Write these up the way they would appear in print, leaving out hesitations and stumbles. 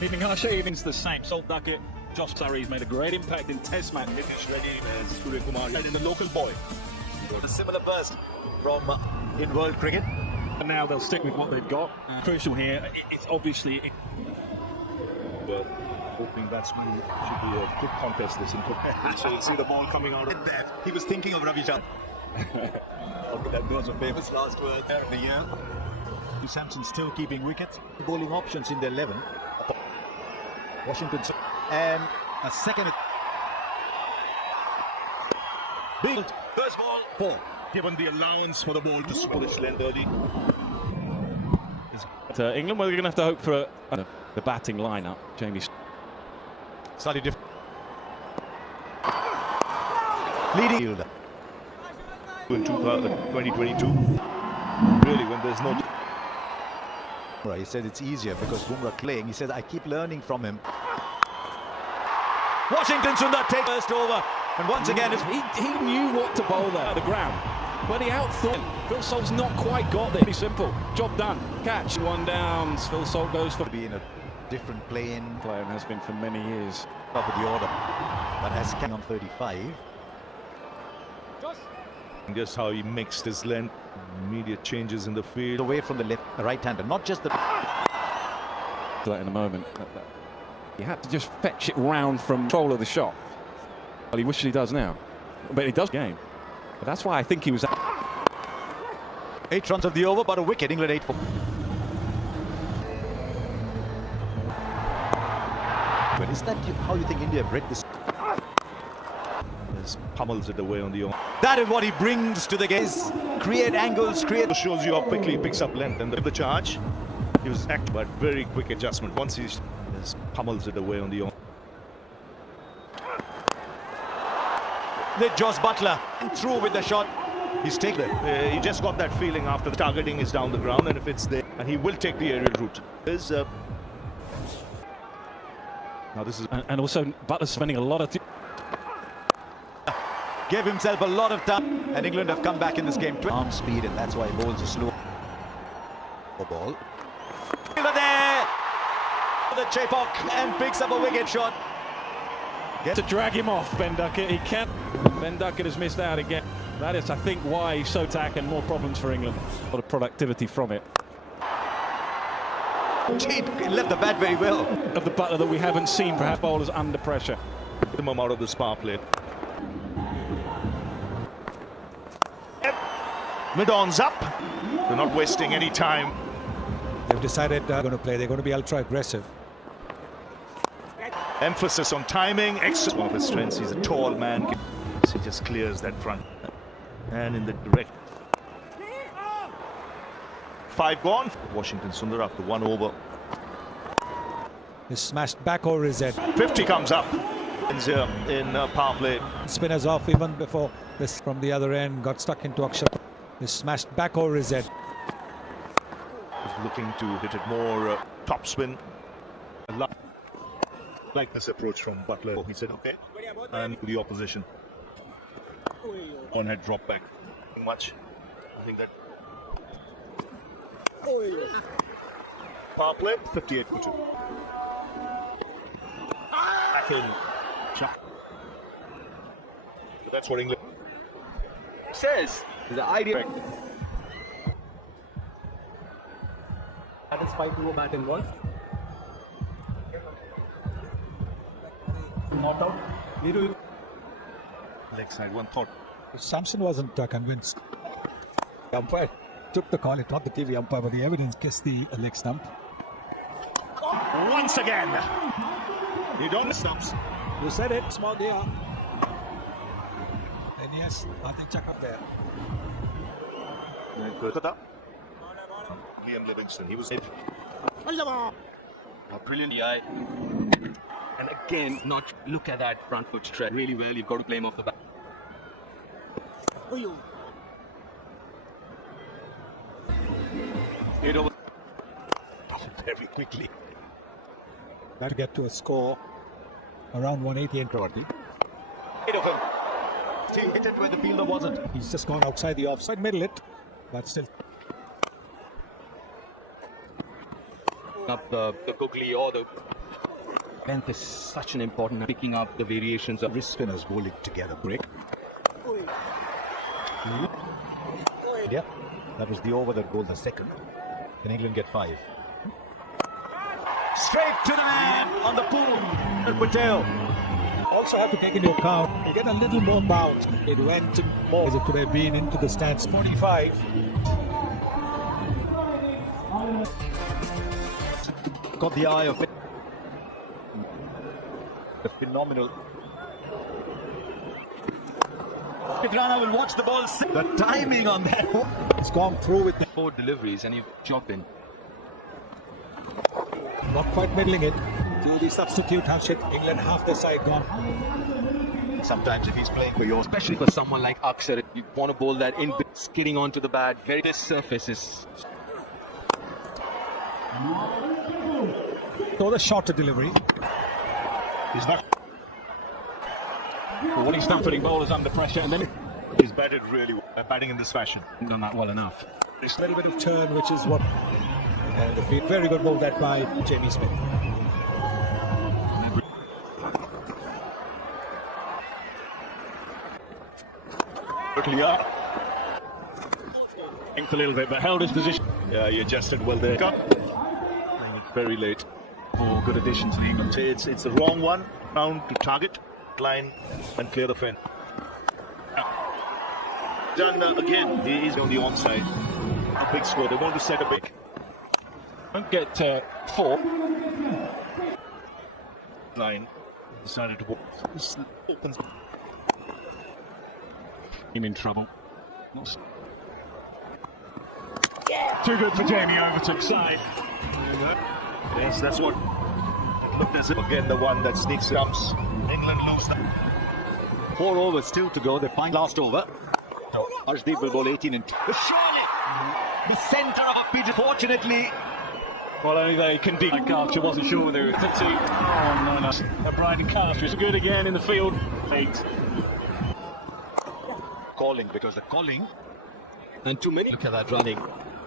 Leaving our shavings the same. Salt Duckett, Josh Surrey's made a great impact in Test match. And in the local boy. A similar burst from in world cricket. And now they'll stick with what they've got. Crucial here. It's obviously. Well, opening batsman should be a good contest. This so you'll see the ball coming out of that. He was thinking of Ravi Chandran. After that, those were famous last words there of the year. Sampson still keeping wickets. Bowling options in the 11. Washington and a second. Build. First ball. 4. given the allowance for the ball to Swedish length early. England, well, we're going to have to hope for the batting lineup. Jamie. Slightly different. Leading fielder. In 2022, really, when there's no. He said it's easier because Bumrah playing. He said I keep learning from him. Washington Sundar take first over, and once again he knew what to bowl there at the ground, but he outthought. Phil Salt's not quite got there. Pretty simple. Job done. Catch. One down. Phil Salt goes for. Be in a different plane. Player and has been for many years. Top of the order, but has come on 35. Just how he mixed his length, immediate changes in the field. Away from the right-hander, not just the. That in a moment. He had to just fetch it round from control of the shot. Well, he wishes he does now, but he does game. But that's why I think he was. 8 runs of the over, but a wicket. England 8 for. But is that how you think India have read this? Pummels it away on the own. That is what he brings to the game. Create angles, create. Shows you how quickly he picks up length and the charge. He was active, but very quick adjustment. Once he pummels it away on the own. The Josh Butler through with the shot. He's taken it. He just got that feeling after the targeting is down the ground, and if it's there, and he will take the aerial route. Now this is, and also Butler's spending a lot of. Gave himself a lot of time, and England have come back in this game. Arm speed, and that's why he bowls a slow ball. Over there, the Chepauk, and picks up a wicket shot. To drag him off, Ben Duckett. He can't. Ben Duckett has missed out again. That is, I think, why he's so tack and more problems for England. A lot of productivity from it. He left the bat very well. Of the Butler that we haven't seen, perhaps bowlers under pressure. Him out of the spar play. Mid-on's up. They're not wasting any time. They've decided they're going to play. They're going to be ultra aggressive. Emphasis on timing. Excellent. One of his strengths. He's a tall man. So he just clears that front. And in the direct. 5 gone. Washington Sundar after 1 over. He's smashed back over his head. 50 comes up. In power play. Spinners off even before this from the other end. Got stuck into Akshar. He's smashed back over his head. He's looking to hit it more top spin. I like this approach from Butler. He said, okay. And the opposition. One had dropped back. Much. I think that. Power play, 58 for 2. Back in. But that's what England says. The idea. Satisfied to go bat and ball. Not out. leg side. One thought. Sampson wasn't convinced. The umpire took the call. It not the TV umpire, but the evidence kissed the leg stump. Once again. You don't miss stumps. You said it. Small there. And yes, nothing chuck up there. Liam Livingston, he was. Brilliant eye. And again, not look at that front foot stretch really well. You've got to play him off the back. Very quickly. That to get to a score around 180 and 20. Of him. He hit it where the fielder wasn't. He's just gone outside the offside, middle it, but still. up the googly or the length is such an important picking up the variations of Wrist spinners bowling together. Break. Yeah, that was the over that goal, the second. Can England get 5? Straight to the man on the pool. Patel. Also have to take into account, you get a little more bounce. It went more as it could have been into the stands. 45. Got the eye of it. The phenomenal. Rana will watch the ball. The timing on that. It's gone through with the 4 deliveries and you jump in. not quite middling it. To the substitute has hit England half the side gone. Sometimes if he's playing for yours, Especially for someone like Akshar, you want to bowl that in, skidding onto the bat. This surface is So the shorter delivery. He's not. What he's done putting bowlers under pressure, and then he's batted really well. Batting in this fashion, done that well enough. It's a little bit of turn, which is what. And the feet, very good ball that by Jamie Smith. Quickly up. Inked a little bit, but held his position. Yeah, he adjusted well there. Playing it very late. Oh, good addition to the England. It's the wrong one. Round to target, line, and clear the fin. Done again. He is on the onside. A big score. They want to set a big. Don't get 4. Line decided to walk. This opens him in trouble. Too good for Jamie, overtook side. Yes, that's what it looked as if. Again, the one that sneaks comes. England lose that. 4 overs still to go. They find last over. So Arshdeep will bowl 18 and surely the centre of a pitch. Fortunately, Well, only they can dig. Archer wasn't sure whether it was a two. Oh, no. Bryden Carter is good again in the field. 8. calling because the calling. and too many. Look at that running.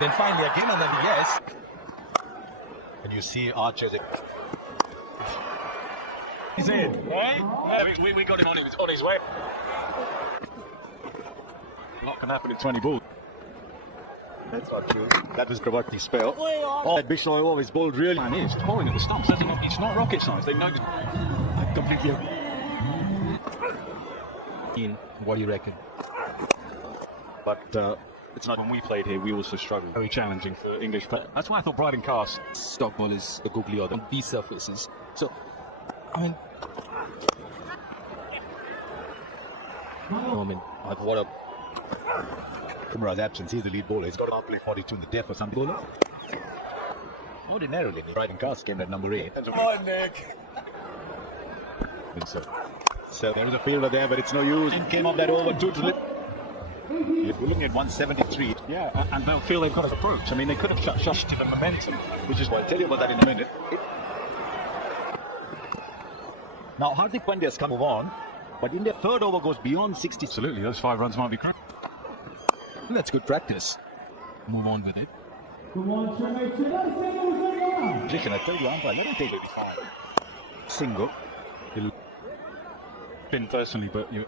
Then finally again and then yes. And you see Archer. He's in, right? We got him on his way. What can happen in 20 balls? That's not true. That was Pravati's spell. Oh, Bishnoi always bowled really. Man, he's pouring at the stumps. It's not rocket science. They know. I completely agree. What do you reckon? But it's not when we played here. We also struggled. Very challenging for English players. That's why I thought Bryden Cast. Stock ball is the googly on these surfaces. So, I mean, what a Kumara's absence. He's the lead bowler. He's got to play 42 in the depth or something. Bowler. Ordinarily, Bryden Cast came at number 8. Come on, Nick. So there is a fielder there, but it's no use. And came off that over 2 to lip. We're looking at 173. Yeah, and they'll feel they've got an approach. I mean, they could have shut to the momentum, which is why I'll tell you about that in a minute. Now, Hardik Pandya's come on, but in their third over goes beyond 60. absolutely those 5 runs might be correct. That's good practice. move on with it. Can I tell you, umpire, let him take 85. Single. He'll pin personally, but you.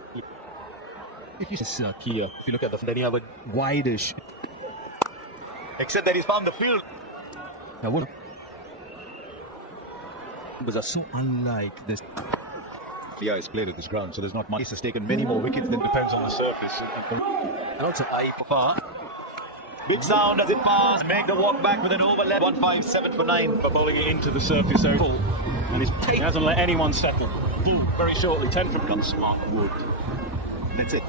If you Kia, if you look at then you have a wideish. Except that he's found the field. Now what? Was so unlike this. Yeah, he's played at this ground, so there's not much. He's has taken many more wickets than Depends on the surface. And also eye far. Big sound as it passes. Make the walk back with an overlap. 157 for 9. For bowling it into the surface oval, and he hasn't let anyone settle. Very shortly, 10 from gun smart wood. That's it.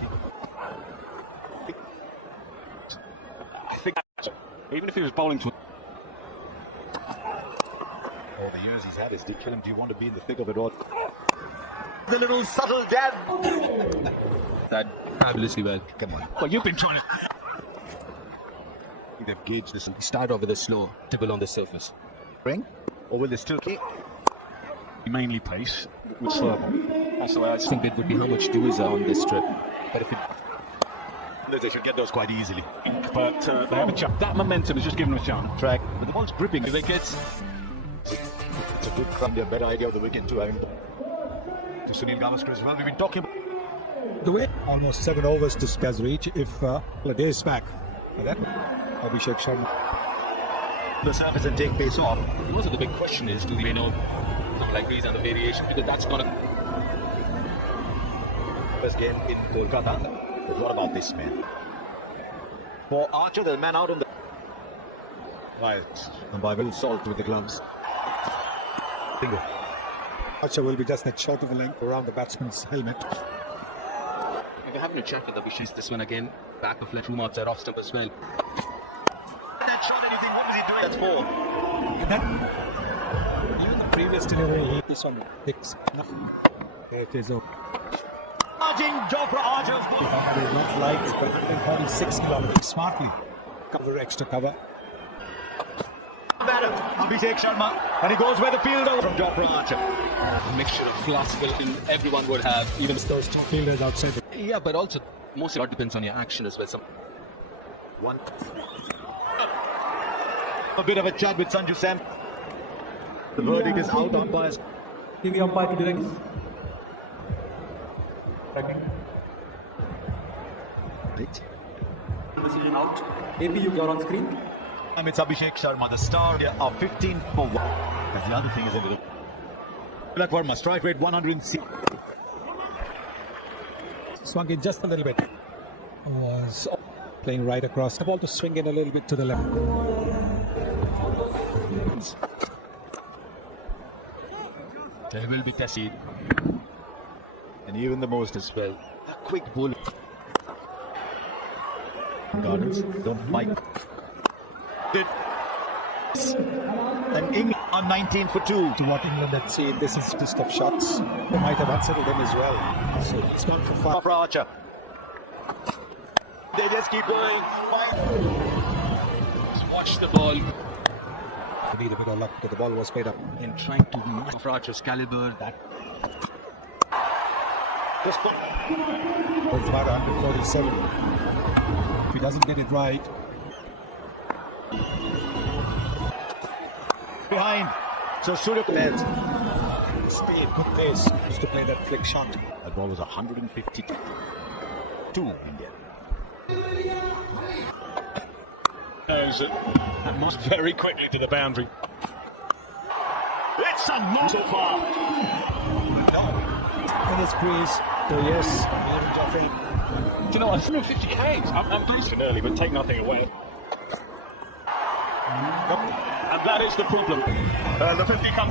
I think even if he was bowling to. All the years he's had is did kill him. Do you want to be in the thick of it all? The little subtle dab. That fabulously well. Come on. Well, you've been trying to. They've gauged this. Start off with a slow tibble on the surface. Ring? Or will they still keep? Mainly pace with slow ball. That's the way I I see think it would be how much do is on this trip. But if it They should get those quite easily. it. But they have a chance. That momentum has just given them a chance. Track. But the ball's gripping. If it gets It's a good crowd, a better idea of the wicket too. I mean, to Sunil Gavaskar as well. We've been talking about The way almost 7 overs to Spaz reach if a days back. That Abhishek Sharma. the surface and take pace off. Also, the big question is, do we know like these are the variation, because that's going to First game in Kolkata. But what about this man? For Archer, the man out on the right. And by Will Salt with the gloves. Bingo. Archer will be just that short of a length around the batsman's helmet. if you're having a chat with Abhishek, this one again, back of left room outside off stump as well. That shot and you think, what was he doing? That's 4. And then, even the previous delivery, this one picks nothing. There it is. Charging Jofra Archer's ball. Not light, but 146 kilometers. Smartly cover extra cover. Batter, Abhishek Sharma, and he goes where the fielder from Jofra Archer. A mixture of flexibility everyone would have, even Those two fielders outside. yeah, but also most of it depends on your action as well. One. A bit of a chat with Sanju Sam. The verdict is out. Umpires. TV umpire की direct. Decision out. AP you got on screen. It's Abhishek Sharma, the star of 15 for 1. That's the other thing, isn't it? Tilak Verma, strike rate 106. Swung in just a little bit. Was playing right across. The ball to swing in a little bit to the left. They will be tested. And even the most as well. A quick bull. Gardens don't fight. And England on 19 for 2. To what England had seen, this is just of shots. They might have unsettled them as well. So it's gone for 5. For Archer. They just keep going. Watch the ball To need a bit of luck, but the ball was made up. and trying to match for Archer's caliber. That Just put. It's about 147. If he doesn't get it right, Behind. So Surya plays. speed, good pace. Used to play that flick shot. That ball was 152. India. Knows it and must very quickly to the boundary. It's a move so far. In his crease. So yes, Aaron Jeffrey. Do you know, 150 Ks. I'm closing early, but take nothing away. And that is the problem. The 50 come.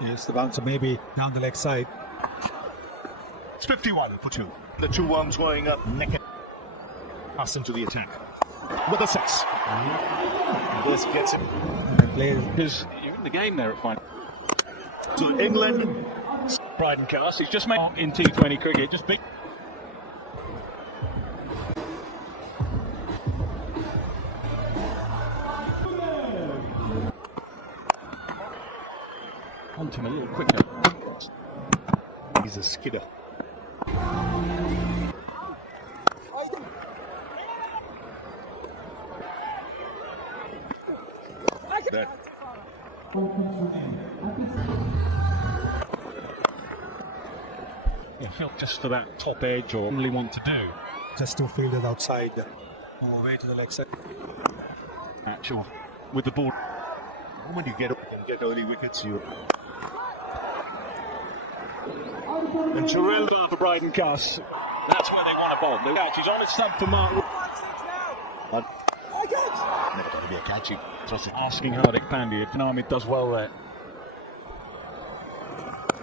Yes, the bouncer maybe down the leg side. It's 51 for 2. The 2-1's going up naked. Pass into the attack. With a 6. This gets him. And play Because you're in the game there at fine. So England, pride and cast. He's just made in T20 cricket. Just big. on to him a little quicker. He's a skidder. That. You feel just for that top edge or only want to do. just 2 fielders outside. Move away to the leg side. Actual with the ball. The moment you get up and get early wickets, you. And Terrell for Bryden Cuss. That's where they want to bowl. The catch is on its stump for Mark. Never going to be a catchy. Trust it. Asking Hardik Pandya if Namit does well there.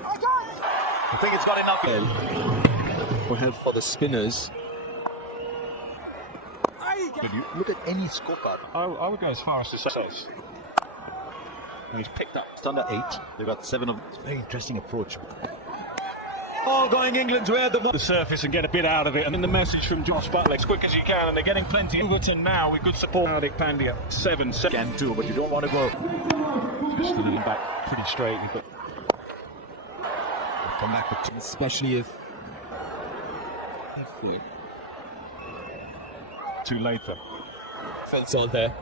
I think it's got enough. For help for the spinners. But you look at any scorecard. I would go as far as to say. And he's picked up. It's under 8. They've got 7 of. It's a very interesting approach. All going England's way at The surface and get a bit out of it. And then the message from Josh Butler as quick as you can. And they're getting plenty. Overton now with good support. Hardik Pandya. 7 seconds. can too, but you don't want to go. Just a little back pretty straight. But Come back with 2. Especially if too late though. Felt's on there.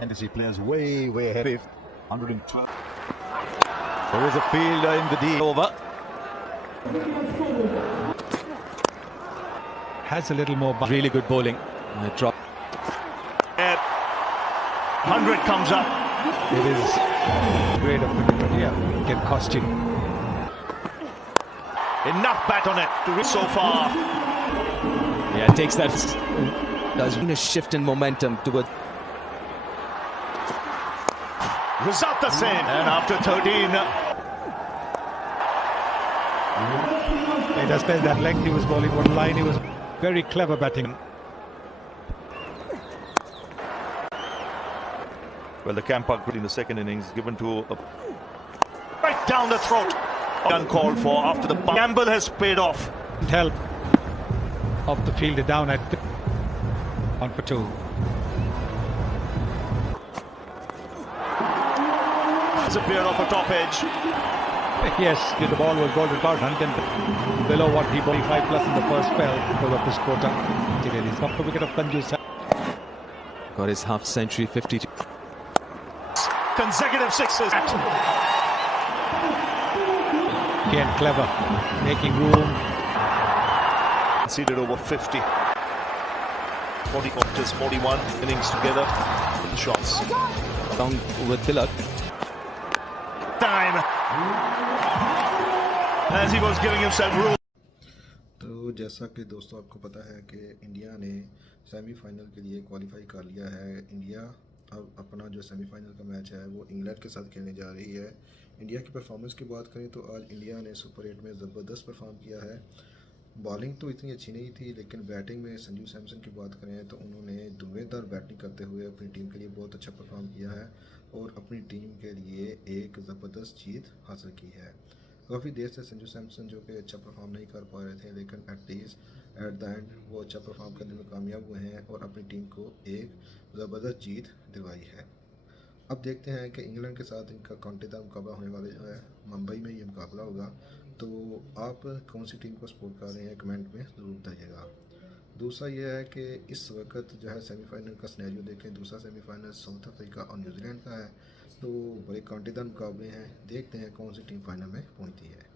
Hennessy players way ahead. 112. There is a fielder in the D over. Has a little more. Really good bowling. Drop. 100 comes up. It is great of cricket, but yeah, it can cost you. Enough bat on it to reach so far. Yeah, takes that. There's been a shift in momentum towards. Result the same. And after 13. He does play that length he was bowling, one line he was very clever batting. Well, the camp out in the second innings given to right down the throat. Uncalled for after the gamble has paid off. Help of the fielder down at 1 for 2. Has a pair off a top edge. Yes, the ball was bowled about 100 below what he bowled 5 plus in the first spell because of his quota. He's got the wicket of Sanju. Got his half century, 52. Consecutive sixes. Again, clever, making room. Conceded over 50. 40 octaves, 41 innings together. Shots. Down with Tilak. Time. As he was giving himself room. तो जैसा कि दोस्तों आपको पता है कि India ने semifinal के लिए क्वालिफाई कर लिया है। इंडिया अब अपना जो सेमीफाइनल का मैच है वो इंग्लैंड के साथ खेलने जा रही है। इंडिया की परफॉर्मेंस की बात करें तो आज इंडिया ने सुपर 8 में ज़बरदस्त परफॉर्म किया है। बॉलिंग तो इतनी अच्छी नहीं थी, लेकिन बैटिंग में संजू सैमसन की बात करें तो उन्होंने धुआंधार बैटिंग करते हुए अपनी टीम के लिए बहुत अच्छा परफॉर्म किया है और अपनी टीम के लिए एक ज़बरदस्त जीत हासिल की है। काफ़ी देर से संजू सैमसन जो कि अच्छा परफॉर्म नहीं कर पा रहे थे, लेकिन एटलीस्ट एट द एंड वो अच्छा परफॉर्म करने में कामयाब हुए हैं और अपनी टीम को एक ज़बरदस्त जीत दिलवाई है। अब देखते हैं कि इंग्लैंड के साथ इनका कांटेदार मुकाबला होने वाला जो है, मुंबई में ये मुकाबला होगा। तो आप कौन सी टीम को सपोर्ट कर रहे हैं कमेंट में ज़रूर बताइएगा। दूसरा ये है कि इस वक्त जो है सेमीफाइनल का सिनेरियो देखें, दूसरा सेमीफाइनल साउथ अफ्रीका और न्यूजीलैंड का है। तो बड़े कांटेदार मुकाबले हैं, देखते हैं कौन सी टीम फाइनल में पहुंचती है।